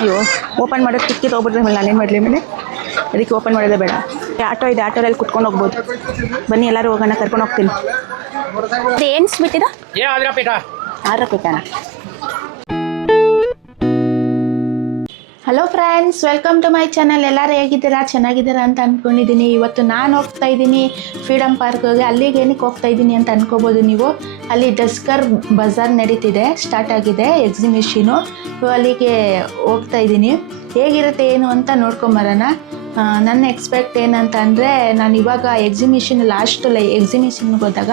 ಅಯ್ಯೋ ಓಪನ್ ಮಾಡೋದು ಟಿಕ್ಕಿ ತೊಗೊಬಿಟ್ರೆ ಮೇಲೆ ನಾನೇನು ಮಾಡಲಿ ಮೇಲೆ ಅದಕ್ಕೆ ಓಪನ್ ಮಾಡೋದೇ ಬೇಡ. ಆಟೋ ಇದೆ, ಆಟೋದಲ್ಲಿ ಕುತ್ಕೊಂಡು ಹೋಗ್ಬೋದು. ಬನ್ನಿ ಎಲ್ಲರೂ ಹೋಗೋಣ, ಕರ್ಕೊಂಡು ಹೋಗ್ತೀನಿ. ಅದು ಏನು ಸ್ವೀಟ್ ಇದು? 6 ರೂಪಾಯಿನ? Hello friends, welcome to my channel. ಎಲ್ಲರೂ ಹೇಗಿದ್ದೀರಾ? ಚೆನ್ನಾಗಿದ್ದೀರಾ ಅಂತ ಅಂದ್ಕೊಂಡಿದ್ದೀನಿ. ಇವತ್ತು ನಾನು ಹೋಗ್ತಾ ಇದ್ದೀನಿ ಫ್ರೀಡಮ್ ಪಾರ್ಕ್ಗೆ. ಅಲ್ಲಿಗೆ ಏನಕ್ಕೆ ಹೋಗ್ತಾ ಇದ್ದೀನಿ ಅಂತ ಅನ್ಕೋಬೋದು ನೀವು. ಅಲ್ಲಿ ಡಸ್ಕರ್ ಬಜಾರ್ ನಡೀತಿದೆ, ಸ್ಟಾರ್ಟ್ ಆಗಿದೆ ಎಕ್ಸಿಬಿಷನು. ಅಲ್ಲಿಗೆ ಹೋಗ್ತಾ ಇದ್ದೀನಿ. ಹೇಗಿರುತ್ತೆ ಏನು ಅಂತ ನೋಡ್ಕೊಂಬರೋಣ. ನನ್ನ ಎಕ್ಸ್ಪೆಕ್ಟ್ ಏನಂತ ಅಂದರೆ, ನಾನು ಇವಾಗ ಎಕ್ಸಿಬಿಷನ್ ಎಕ್ಸಿಬಿಷನ್ಗೆ ಹೋದಾಗ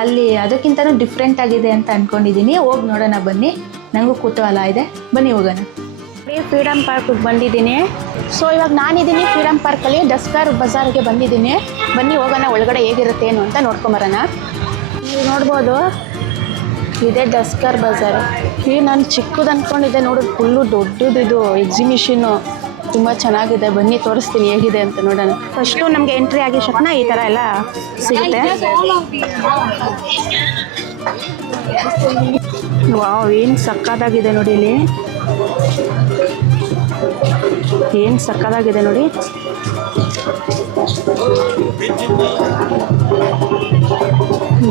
ಅಲ್ಲಿ ಅದಕ್ಕಿಂತಲೂ ಡಿಫ್ರೆಂಟ್ ಆಗಿದೆ ಅಂತ ಅಂದ್ಕೊಂಡಿದ್ದೀನಿ. ಹೋಗಿ ನೋಡೋಣ ಬನ್ನಿ, ನನಗೂ ಕುತೂಹಲ ಇದೆ. ಬನ್ನಿ ಹೋಗೋಣ. ಫ್ರೀಡಮ್ ಪಾರ್ಕ್ಗೆ ಬಂದಿದ್ದೀನಿ. ಸೊ ಇವಾಗ ನಾನಿದ್ದೀನಿ ಫ್ರೀಡಮ್ ಪಾರ್ಕಲ್ಲಿ ಡಸ್ಕರ್ ಬಜಾರ್ಗೆ ಬಂದಿದ್ದೀನಿ. ಬನ್ನಿ ಹೋಗೋಣ, ಒಳಗಡೆ ಹೇಗಿರುತ್ತೆ ಏನು ಅಂತ ನೋಡ್ಕೊಂಬರೋಣ. ನೀವು ನೋಡ್ಬೋದು, ಇದೇ ಡಸ್ಕರ್ ಬಜಾರ್. ಈಗ ನಾನು ಚಿಕ್ಕದು ಅಂದ್ಕೊಂಡಿದ್ದೆ, ನೋಡೋದು ಫುಲ್ಲು ದೊಡ್ಡದಿದು ಎಕ್ಸಿಬಿಷನ್ನು. ತುಂಬ ಚೆನ್ನಾಗಿದೆ. ಬನ್ನಿ ತೋರಿಸ್ತೀನಿ ಹೇಗಿದೆ ಅಂತ ನೋಡೋಣ. ಫಸ್ಟು ನಮಗೆ ಎಂಟ್ರಿ ಆಗಿ ಶಕ್ನ ಈ ಥರ ಎಲ್ಲ ಸಿಗುತ್ತೆ. ವಾವ್, ಏನು ಸಕ್ಕತ್ತಾಗಿದೆ ನೋಡಿ. ಇಲ್ಲಿ ಏನು ಸಕ್ಕತ್ತಾಗಿದೆ ನೋಡಿ.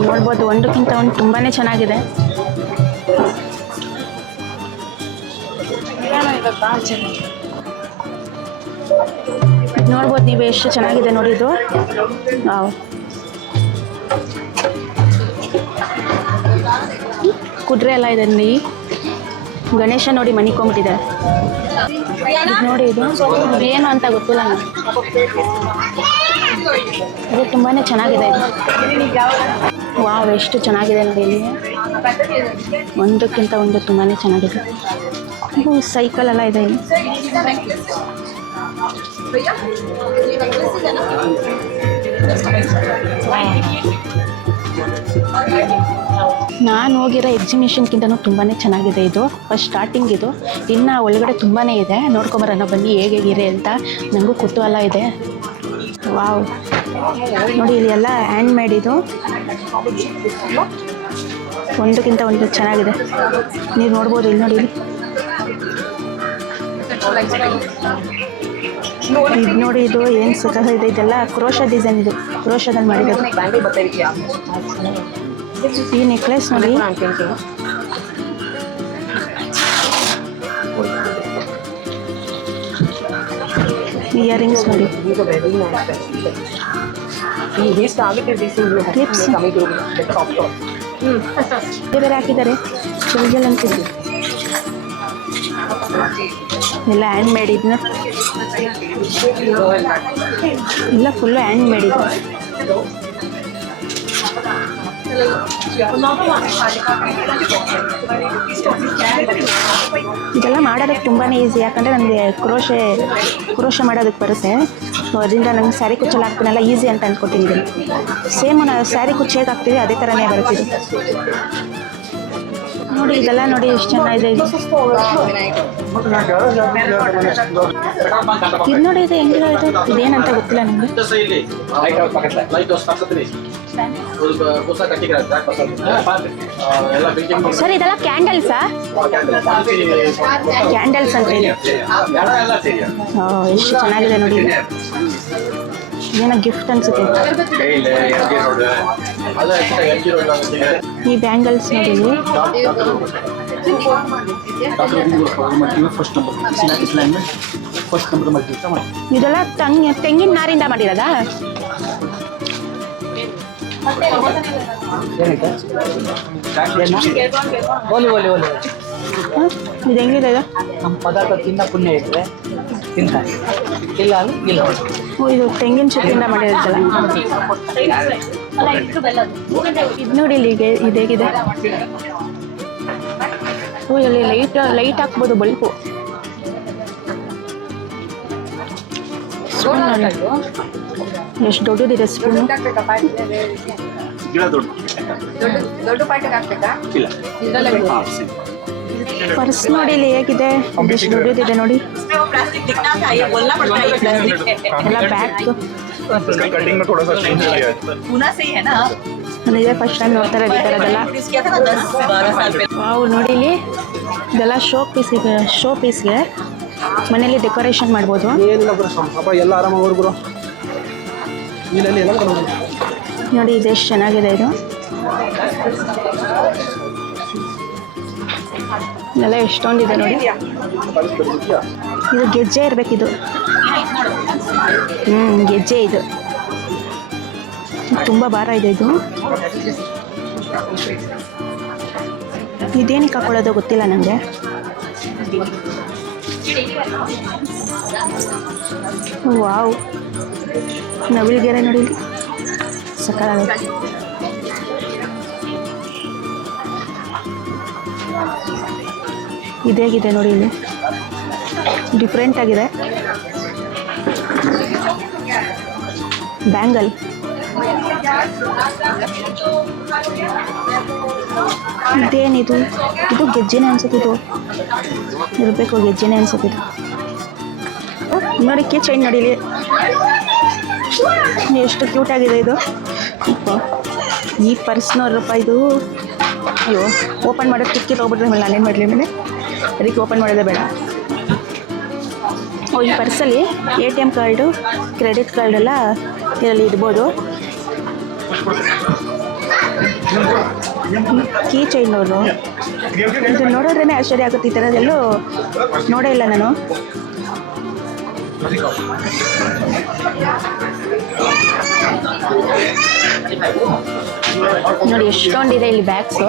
ನೋಡ್ಬೋದು, ಒಂದಕ್ಕಿಂತ ಒಂದು ತುಂಬಾ ಚೆನ್ನಾಗಿದೆ. ನೋಡ್ಬೋದು ನೀವು, ಎಷ್ಟು ಚೆನ್ನಾಗಿದೆ ನೋಡಿ ಇದು. ವಾವ್, ಕುದುರೆ ಎಲ್ಲ ಇದೆ ನೋಡಿ. ಗಣೇಶ ನೋಡಿ ಮನಿಕೊಂಬಿಟ್ಟಿದೆ ನೋಡಿ. ಇದು ಏನು ಅಂತ ಗೊತ್ತಿಲ್ಲ ನನಗೆ. ಇದು ತುಂಬಾ ಚೆನ್ನಾಗಿದೆ ಇದು. ವಾವ್, ಎಷ್ಟು ಚೆನ್ನಾಗಿದೆ ನೋಡಿ. ಇಲ್ಲಿ ಒಂದಕ್ಕಿಂತ ಒಂದು ತುಂಬಾ ಚೆನ್ನಾಗಿದೆ. ಇದು ಸೈಕಲ್ ಎಲ್ಲ ಇದೆ ಇಲ್ಲಿ. ನಾನು ಹೋಗಿರೋ ಎಕ್ಸಿಬಿಷನ್ಗಿಂತನೂ ತುಂಬಾ ಚೆನ್ನಾಗಿದೆ ಇದು. ಫಸ್ಟ್ ಸ್ಟಾರ್ಟಿಂಗ್ ಇದು. ಇನ್ನು ಒಳಗಡೆ ತುಂಬಾ ಇದೆ, ನೋಡ್ಕೊಂಬರೋಣ ಬನ್ನಿ ಹೇಗಿದೆ ಅಂತ. ನನಗೂ ಕುತೂಹಲ ಇದೆ. ವಾವ್, ನೋಡಿ ಇಲ್ಲಿ ಎಲ್ಲ ಹ್ಯಾಂಡ್ ಮೇಡ್ ಇದು. ಒಂದಕ್ಕಿಂತ ಒಂದು ಚೆನ್ನಾಗಿದೆ. ನೀವು ನೋಡ್ಬೋದು ಇಲ್ಲಿ ನೋಡಿ. ಇದು ನೋಡಿ, ಇದು ಏನು ಸುತ್ತ ಇದೆ. ಇದೆಲ್ಲ ಕ್ರೋಶ ಡಿಸೈನ್. ಇದು ಕ್ರೋಶದಲ್ಲಿ ಮಾಡಿರೋದು. ಈ ನೆಕ್ಲೆಸ್ ನೋಡಿ. ಇಯರಿಂಗ್ಸ್ ನೋಡಿ. ಕ್ಲಿಪ್ಸ್ ಬೇರೆ ಹಾಕಿದ್ದಾರೆ. ಚಿಲ್ಜಲ್ ಅಂತಿದ್ರು ಎಲ್ಲ ಹ್ಯಾಂಡ್ ಮೇಡ್. ಇದನ್ನ ಎಲ್ಲ ಫುಲ್ಲು ಹ್ಯಾಂಡ್ ಮೇಡ್ ಇದು. ಇದೆಲ್ಲ ಮಾಡೋದಕ್ಕೆ ತುಂಬಾ ಈಸಿ. ಯಾಕಂದರೆ ನನಗೆ ಕ್ರೋಶ ಮಾಡೋದಕ್ಕೆ ಬರುತ್ತೆ. ಸೊ ಅದರಿಂದ ನಂಗೆ ಸ್ಯಾರಿ ಕುಚ್ಚಲ್ಲಿ ಹಾಕ್ತೀನಲ್ಲ, ಈಸಿ ಅಂತ ಅಂದ್ಕೊಟ್ಟಿದ್ದೀನಿ. ಸೇಮ್ ನಾವು ಸ್ಯಾರಿ ಕುಚ್ಚು ಹೇಗೆ ಹಾಕ್ತೀವಿ ಅದೇ ಥರನೇ ಬರುತ್ತಿದೆ ನೋಡಿ. ಇದೆಲ್ಲ ನೋಡಿ ಎಷ್ಟು ಚೆನ್ನಾಗಿದೆ ಇದು. ಇದು ನೋಡಿ, ಇದು ಹೆಂಗಿರೋ ಇದು. ಇದೇನಂತ ಗೊತ್ತಿಲ್ಲ ನನಗೆ. ಸರ್ ಇದೆಲ್ಲ ಕ್ಯಾಂಡಲ್ಸಾ? ಕ್ಯಾಂಡಲ್ಸ್ ಅಂತ ಇದೆ. ಎಷ್ಟು ಚೆನ್ನಾಗಿದೆ ನೋಡಿ. ಏನೋ ಗಿಫ್ಟ್ ಅನ್ಸುತ್ತೆ. ಈ ಬ್ಯಾಂಗಲ್ಸ್ ನೋಡಿ. ಇದೆಲ್ಲ ತೆಂಗಿನ ನಾರಿಂದ ಮಾಡಿರೋದಾ? ಇದು ಹೆಂಗಿದೆ ಇದು? ನಮ್ಮ ಪದಾರ್ಥ ತಿನ್ನ ಪುಣ್ಯ ಇದ್ರೆ ತಿಂತಾರೆ, ಇಲ್ಲ ಇಲ್ಲ. ಇದು ತೆಂಗಿನ ಚಟ್ನಿಯಿಂದ ಮಾಡಿರುತ್ತಲ್ಲ. ಇದು ನೋಡಿ ಇಲ್ಲಿಗೆ ಇದು ಹೇಗಿದೆ. ಓ, ಇಲ್ಲಿ ಲೈಟ್ ಹಾಕ್ಬೋದು, ಬಲ್ಪು. ಸ್ಪೂನ್ ನೋಡಿ ಎಷ್ಟು ದೊಡ್ಡದಿದೆ ಸ್ಪೂನು. ಪರ್ಸ್ ನೋಡಿ ಇಲ್ಲಿ ಹೇಗಿದೆ, ಎಷ್ಟು ದೊಡ್ಡದಿದೆ ನೋಡಿ. ಎಲ್ಲ ಬ್ಯಾಗ್ ನನಗೆ ಫಸ್ಟ್ ಟೈಮ್ ನೋಡ್ತಾ ಇರೋದು ಈ ಥರದ್ದೆಲ್ಲ. ವಾವ್, ನೋಡಿ ಇಲ್ಲಿ ಇದೆಲ್ಲ ಶೋ ಪೀಸ್ಗೆ ಮನೇಲಿ ಡೆಕೋರೇಷನ್ ಮಾಡ್ಬೋದು. ಏನಿಲ್ಲ ಗುರು ಅಪ್ಪ ಎಲ್ಲ ಆರಾಮಾಗಿ ಗುರು ಇಲ್ಲಿ ಎಲ್ಲ ನೋಡಿ ಇದು ಎಷ್ಟು ಚೆನ್ನಾಗಿದೆ ಇದು. ಇದೆಲ್ಲ ಎಷ್ಟೊಂದಿದೆ ನೋಡಿ. ಇದು ಗೆಜ್ಜೆ ಇರಬೇಕಿದು. ಗೆಜ್ಜೆ ಇದು ತುಂಬ ಭಾರ ಇದೆ ಇದು. ಇದೇನಕ್ಕೆ ಹಾಕೊಳ್ಳೋದು ಗೊತ್ತಿಲ್ಲ ನನಗೆ. ವಾವ್, ನವಿಲ್ಗೆರೆ ನೋಡಿ ಇಲ್ಲಿ ಸಕ್ಕತ್ತಾಗಿದೆ. ಇದೇಗಿದೆ ನೋಡಿ ಇಲ್ಲಿ, ಡಿಫ್ರೆಂಟ್ ಆಗಿದೆ. ಬ್ಯಾಂಗಲ್ ಇದೇನಿದು? ಇದು ಗೆಜ್ಜೆನೆ ಅನ್ಸುತ್ತೆ. ಇದು ಇರಬೇಕು, ಗೆಜ್ಜೆನೆ ಅನ್ಸುತ್ತೆ ಇದು. ನೋಡಿ ಕೀ ಚೈನ್ ನೋಡಿ ಇಲ್ಲಿ ಎಷ್ಟು ಕ್ಯೂಟ್ ಆಗಿದೆ ಇದು. ಈ ಪರ್ಸ್ ₹100 ಇದು. ಅಯ್ಯೋ, ಓಪನ್ ಮಾಡೋದು ಟಿಕ್ಕಿ ತೊಗೊಬಿಟ್ರೆ ಮೇಲೆ ನಾನೇನು ಮಾಡಲಿ, ಮೇಲೆ ಅದಕ್ಕೆ ಓಪನ್ ಮಾಡೋದೇ ಬೇಡ. ಈ ಪರ್ಸಲ್ಲಿ ATM ಕಾರ್ಡು, ಕ್ರೆಡಿಟ್ ಕಾರ್ಡ್ ಎಲ್ಲ ಇದರಲ್ಲಿ ಇಡ್ಬೋದು. ಕೀ ಚೈನ್ ನೋಡು, ಇದು ನೋಡೋದ್ರೇ ಆಶ್ಚರ್ಯ ಆಗುತ್ತೆ. ಈ ಥರದ್ದೆಲ್ಲೂ ನೋಡೇ ಇಲ್ಲ ನಾನು. ನೋಡಿ ಎಷ್ಟೊಂದಿದೆ ಇಲ್ಲಿ ಬ್ಯಾಗ್ಸು,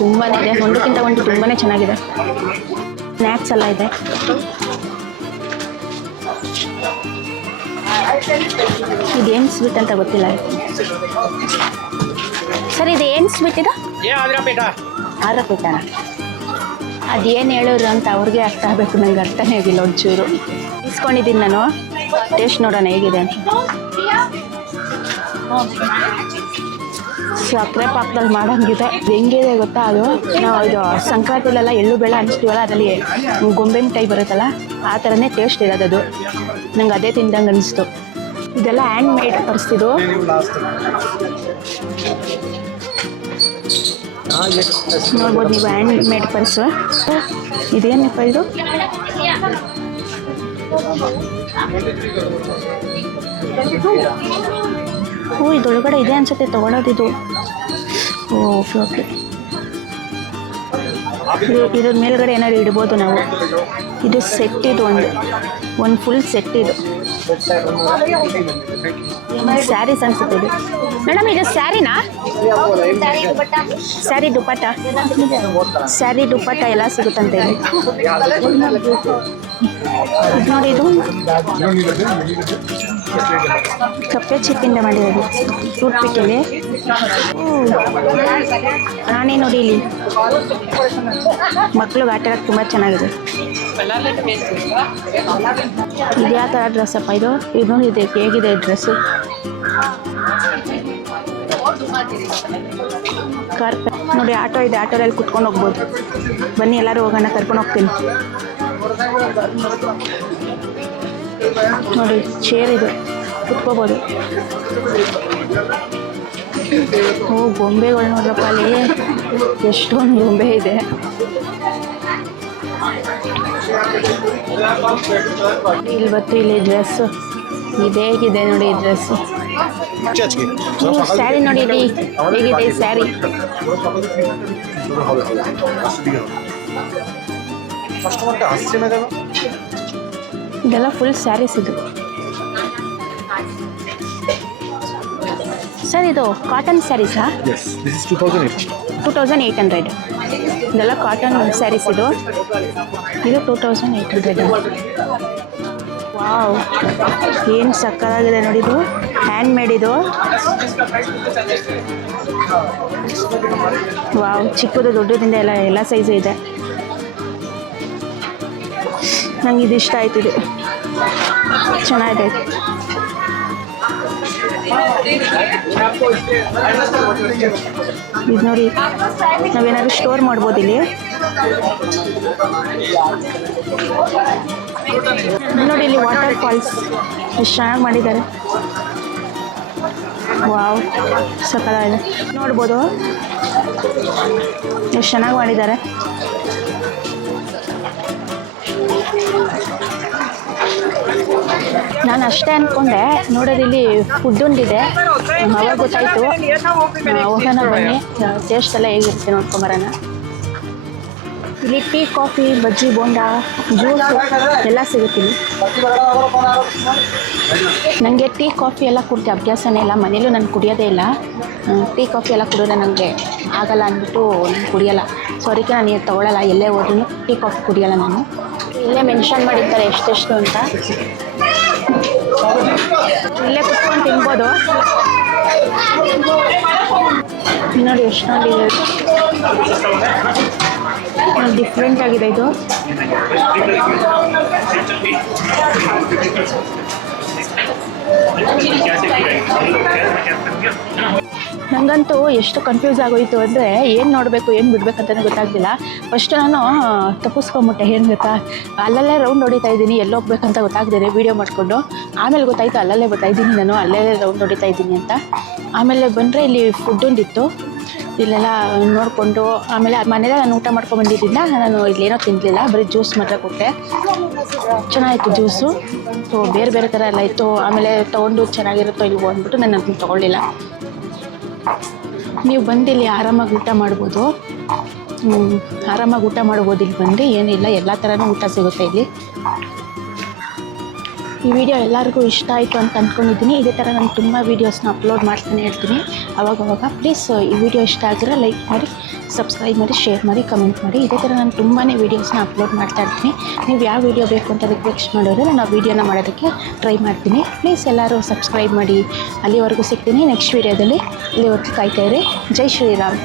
ತುಂಬಾ ಇದೆ. ಒಂದಕ್ಕಿಂತ ಒಂದು ತುಂಬಾ ಚೆನ್ನಾಗಿದೆ. ಸ್ನ್ಯಾಕ್ಸ್ ಎಲ್ಲ ಇದೆ. ಇದೇನು ಸ್ವೀಟ್ ಅಂತ ಗೊತ್ತಿಲ್ಲ ಸರ್. ಇದು ಏನು ಸ್ವೀಟ್ ಇದು? ಆರಪೇಟ. ಅದೇನು ಹೇಳೋರು ಅಂತ ಅವ್ರಿಗೆ ಅರ್ಥ ಆಗಬೇಕು, ನಂಗೆ ಅರ್ಥನೇ ಆಗಿಲ್ಲ ಒಂಚೂರು. ಇಸ್ಕೊಂಡಿದ್ದೀನಿ ನಾನು. ಟೇಸ್ಟ್ ನೋಡೋಣ ಹೇಗಿದೆ ಅಂತ. ಸಕ್ಕರೆ ಪಾಕದಲ್ಲಿ ಮಾಡೋಂಗಿದೆ. ಹೆಂಗಿದೆ ಗೊತ್ತಾ, ಅದು ನಾವು ಇದು ಸಂಕ್ರಾಂತಿಲೆಲ್ಲ ಎಳ್ಳು ಬೆಳೆ ಹಂಚ್ತೀವಲ್ಲ, ಅದರಲ್ಲಿ ಗೊಂಬೆ ಟೈಪ್ ಬರುತ್ತಲ್ಲ, ಆ ಥರನೇ ಟೇಸ್ಟ್ ಇರೋದು ಅದು. ನಂಗೆ ಅದೇ ತಿಂದಂಗೆ ಅನಿಸ್ತು. ಇದೆಲ್ಲ ಹ್ಯಾಂಡ್ ಮೇಡ್ ಪರ್ಸ್ ಇದು. ನೋಡ್ಬೋದು ನೀವು, ಹ್ಯಾಂಡ್ ಮೇಡ್ ಪರ್ಸು. ಇದೇನಪ್ಪ ಇದು? ಇದೊಳಗಡೆ ಇದೆ ಅನ್ಸುತ್ತೆ ತೊಗೊಳೋದಿದು. Okay okay. ಇದ್ರ ಮೇಲ್ಗಡೆ ಏನಾದ್ರು ಇಡ್ಬೋದು ನಾವು. ಇದು ಸೆಟ್, ಇದು ಒಂದು ಫುಲ್ ಸೆಟ್. ಇದು ಸ್ಯಾರೀಸ್ ಅನ್ಸುತ್ತೆ ಇದು. ಮೇಡಮ್ ಇದು ಸ್ಯಾರಿನಾ? ಸ್ಯಾರಿ ದುಪ್ಪಟ್ಟ, ಸ್ಯಾರಿ ದುಪ್ಪಟ್ಟ ಎಲ್ಲ ಸಿಗುತ್ತಂತೆ ಇಲ್ಲಿ. ಇದು ನೋಡಿ, ಇದು ಕಪ್ಪೆ ಚಿಪ್ಪಿಂದ ಮಾಡಿರೋದು. ಟೂತ್ ಪಿಕ್ಕಲ್ಲಿ ನಾನೇ ನೋಡಿ ಇಲ್ಲಿ ಮಕ್ಕಳಿಗೆ ಆಟ ಆಡೋಕ್ಕೆ ತುಂಬ ಚೆನ್ನಾಗಿದೆ. ಇದು ಯಾವ ಥರ ಡ್ರೆಸ್ಸಪ್ಪ ಇದು? ಇದು ನೋಡಿ, ಇದೆ ಹೇಗಿದೆ ಡ್ರೆಸ್ಸು. ಕಾರ್ಪೆಟ್ ನೋಡಿ, ಆಟೋ ಇದೆ. ಆಟೋದಲ್ಲಿ ಕುತ್ಕೊಂಡು ಹೋಗ್ಬೋದು. ಬನ್ನಿ ಎಲ್ಲರೂ ಹೋಗೋಣ, ಕರ್ಕೊಂಡು ಹೋಗ್ತೀನಿ. ನೋಡಿ ಚೇರ್ ಇದು, ಕುತ್ಕೋಬೋದು. ಗೊಂಬೆಗಳು ನೋಡ್ರಪ್ಪ, ಅಲ್ಲಿ ಎಷ್ಟೊಂದು ಗೊಂಬೆ ಇದೆ. ಇಲ್ಲಿ ಬತ್ತು, ಇಲ್ಲಿ ಡ್ರೆಸ್ಸು ಇದೆ. ಹೇಗಿದೆ ನೋಡಿ ಈ ಡ್ರೆಸ್ಸು. ಸ್ಯಾರಿ ನೋಡಿ ಇಲ್ಲಿ ಹೇಗಿದೆ ಈ ಸ್ಯಾರಿ. ಇದೆಲ್ಲ ಫುಲ್ ಸ್ಯಾರೀಸ್ ಇದು. ಸರ್ ಇದು ಕಾಟನ್ ಸ್ಯಾರೀಸಾ? 2800. ಇದೆಲ್ಲ ಕಾಟನ್ ಸ್ಯಾರೀಸ್ ಇದು. 2800. ವಾವ್, ಏನು ಸಕ್ಕತ್ತಾಗಿದೆ ನೋಡಿ. ಇದು ಹ್ಯಾಂಡ್ ಮೇಡ್ ಇದು. ವಾವ್, ಚಿಕ್ಕದು ದೊಡ್ಡದಿಂದ ಎಲ್ಲ ಸೈಜು ಇದೆ. ನಂಗೆ ಇದು ಇಷ್ಟ ಆಯ್ತು. ಇದು ಚೆನ್ನಾಗಿದೆ. ಇದು ನೋಡಿ, ನಾವೇನಾದ್ರು ಸ್ಟೋರ್ ಮಾಡ್ಬೋದು ಇಲ್ಲಿ. ನೋಡಿ ಇಲ್ಲಿ ವಾಟರ್ ಫಾಲ್ಸ್ ಎಷ್ಟು ಚೆನ್ನಾಗಿ ಮಾಡಿದ್ದಾರೆ. ವಾವ್, ಸಕ್ಕತ್ತಾಗಿದೆ. ನೋಡ್ಬೋದು ಎಷ್ಟು ಚೆನ್ನಾಗಿ ಮಾಡಿದ್ದಾರೆ. ನಾನು ಅಷ್ಟೇ ಅಂದ್ಕೊಂಡೆ, ನೋಡೋದಿಲ್ಲಿ ಫುಡ್ ಒಂದಿದೆ, ಅವಾಗ ಗೊತ್ತಾಯಿತು. ಹೋಗೋಣ ಬನ್ನಿ, ಟೇಸ್ಟ್ ಎಲ್ಲ ಹೇಗಿರುತ್ತೆ ನೋಡ್ಕೊಂಬರೋಣ. ಇಲ್ಲಿ ಟೀ, ಕಾಫಿ, ಬಜ್ಜಿ, ಬೋಂಡ, ಜ್ಯೂಸು ಎಲ್ಲ ಸಿಗುತ್ತೆ ಇಲ್ಲಿ. ನನಗೆ ಟೀ, ಕಾಫಿ ಎಲ್ಲ ಕುಡಿದು ಅಭ್ಯಾಸನೇ ಇಲ್ಲ, ಮನೇಲೂ ನಾನು ಕುಡಿಯೋದೇ ಇಲ್ಲ. ಟೀ, ಕಾಫಿ ಎಲ್ಲ ಕುಡಿದ್ರೆ ನನಗೆ ಆಗಲ್ಲ ಅಂದ್ಬಿಟ್ಟು ನಾನು ಕುಡಿಯೋಲ್ಲ. ಸೊ ಅದಕ್ಕೆ ನಾನು ಏನು ತೊಗೊಳ್ಳಲ್ಲ, ಎಲ್ಲೇ ಹೋದ್ರೂ ಟೀ, ಕಾಫಿ ಕುಡಿಯೋಲ್ಲ ನಾನು. ಇಲ್ಲೇ ಮೆನ್ಷನ್ ಮಾಡಿರ್ತಾರೆ ಎಷ್ಟೆಷ್ಟು ಅಂತ, ಇಲ್ಲೇ ಕುತ್ಕೊಂಡು ತಿನ್ಬೋದು. ನೋಡಿ ಎಷ್ಟೊಂದಿದೆ, ಡಿಫ್ರೆಂಟ್ ಆಗಿದೆ ಇದು. ನನಗಂತೂ ಎಷ್ಟು ಕನ್ಫ್ಯೂಸ್ ಆಗೋಯಿತು ಅಂದರೆ ಏನು ನೋಡಬೇಕು ಏನು ಬಿಡಬೇಕಂತಲೇ ಗೊತ್ತಾಗ್ತಿಲ್ಲ. ಫಸ್ಟು ನಾನು ತಪ್ಪಿಸ್ಕೊಂಬಿಟ್ಟೆ, ಏನು ಗೊತ್ತಾ, ಅಲ್ಲಲ್ಲೇ ರೌಂಡ್ ಹೊಡಿತಾ ಇದ್ದೀನಿ, ಎಲ್ಲಿ ಹೋಗ್ಬೇಕಂತ ಗೊತ್ತಾಗ್ತಿದೆ ವೀಡಿಯೋ ಮಾಡಿಕೊಂಡು. ಆಮೇಲೆ ಗೊತ್ತಾಯಿತು ಅಲ್ಲಲ್ಲೇ ಬರ್ತಾಯಿದ್ದೀನಿ ನಾನು, ಅಲ್ಲೇ ರೌಂಡ್ ಹೊಡಿತಾ ಇದ್ದೀನಿ ಅಂತ. ಆಮೇಲೆ ಬಂದರೆ ಇಲ್ಲಿ ಫುಡ್ ಒಂದಿತ್ತು, ಇಲ್ಲೆಲ್ಲ ನೋಡಿಕೊಂಡು ಆಮೇಲೆ ಮನೇಲೆ ನಾನು ಊಟ ಮಾಡ್ಕೊಂಡು ಬಂದಿದ್ದರಿಂದ ನಾನು ಇಲ್ಲೇನೋ ತಿನ್ನಲಿಲ್ಲ, ಬರೀ ಜ್ಯೂಸ್ ಮಾತ್ರ ಕೊಟ್ಟೆ. ಚೆನ್ನಾಗಿತ್ತು ಜ್ಯೂಸು. ಸೊ ಬೇರೆ ಬೇರೆ ಥರ ಎಲ್ಲ ಇತ್ತು. ಆಮೇಲೆ ತೊಗೊಂಡು ಚೆನ್ನಾಗಿರುತ್ತೋ ಇಲ್ವೋ ಅಂದ್ಬಿಟ್ಟು ನಾನು ಅದನ್ನು ತೊಗೊಳ್ಳಿಲ್ಲ. ನೀವು ಬಂದು ಇಲ್ಲಿ ಆರಾಮಾಗಿ ಊಟ ಮಾಡ್ಬೋದು, ಆರಾಮಾಗಿ ಊಟ ಮಾಡ್ಬೋದು ಇಲ್ಲಿ ಬಂದು, ಏನಿಲ್ಲ ಎಲ್ಲ ಥರನೂ ಊಟ ಸಿಗುತ್ತೆ ಇಲ್ಲಿ. ಈ ವಿಡಿಯೋ ಎಲ್ಲರಿಗೂ ಇಷ್ಟ ಆಯಿತು ಅಂತ ಅಂದ್ಕೊಂಡಿದ್ದೀನಿ. ಇದೇ ಥರ ನಾನು ತುಂಬ ವೀಡಿಯೋಸ್ನ ಅಪ್ಲೋಡ್ ಮಾಡ್ತಾನೆ ಇರ್ತೀನಿ ಅವಾಗವಾಗ. ಪ್ಲೀಸ್ ಈ ವಿಡಿಯೋ ಇಷ್ಟ ಆಗಿರೋ ಲೈಕ್ ಮಾಡಿ, ಸಬ್ಸ್ಕ್ರೈಬ್ ಮಾಡಿ, ಶೇರ್ ಮಾಡಿ, ಕಮೆಂಟ್ ಮಾಡಿ. ಇದೇ ಥರ ನಾನು ತುಂಬಾ ವೀಡಿಯೋಸ್ನ ಅಪ್ಲೋಡ್ ಮಾಡ್ತಾ ಇರ್ತೀನಿ. ನೀವು ಯಾವ ವೀಡಿಯೋ ಬೇಕು ಅಂತ ರಿಕ್ವೆಸ್ಟ್ ಮಾಡಿದ್ರೆ ನಾನು ಆ ವೀಡಿಯೋನ ಮಾಡೋದಕ್ಕೆ ಟ್ರೈ ಮಾಡ್ತೀನಿ. ಪ್ಲೀಸ್ ಎಲ್ಲರೂ ಸಬ್ಸ್ಕ್ರೈಬ್ ಮಾಡಿ. ಅಲ್ಲಿವರೆಗೂ ಸಿಗ್ತೀನಿ ನೆಕ್ಸ್ಟ್ ವೀಡಿಯೋದಲ್ಲಿ. ಇಲ್ಲಿವರೆಗೂ ಕಾಯ್ತಾ ಇರಿ. ಜೈ ಶ್ರೀರಾಮ್.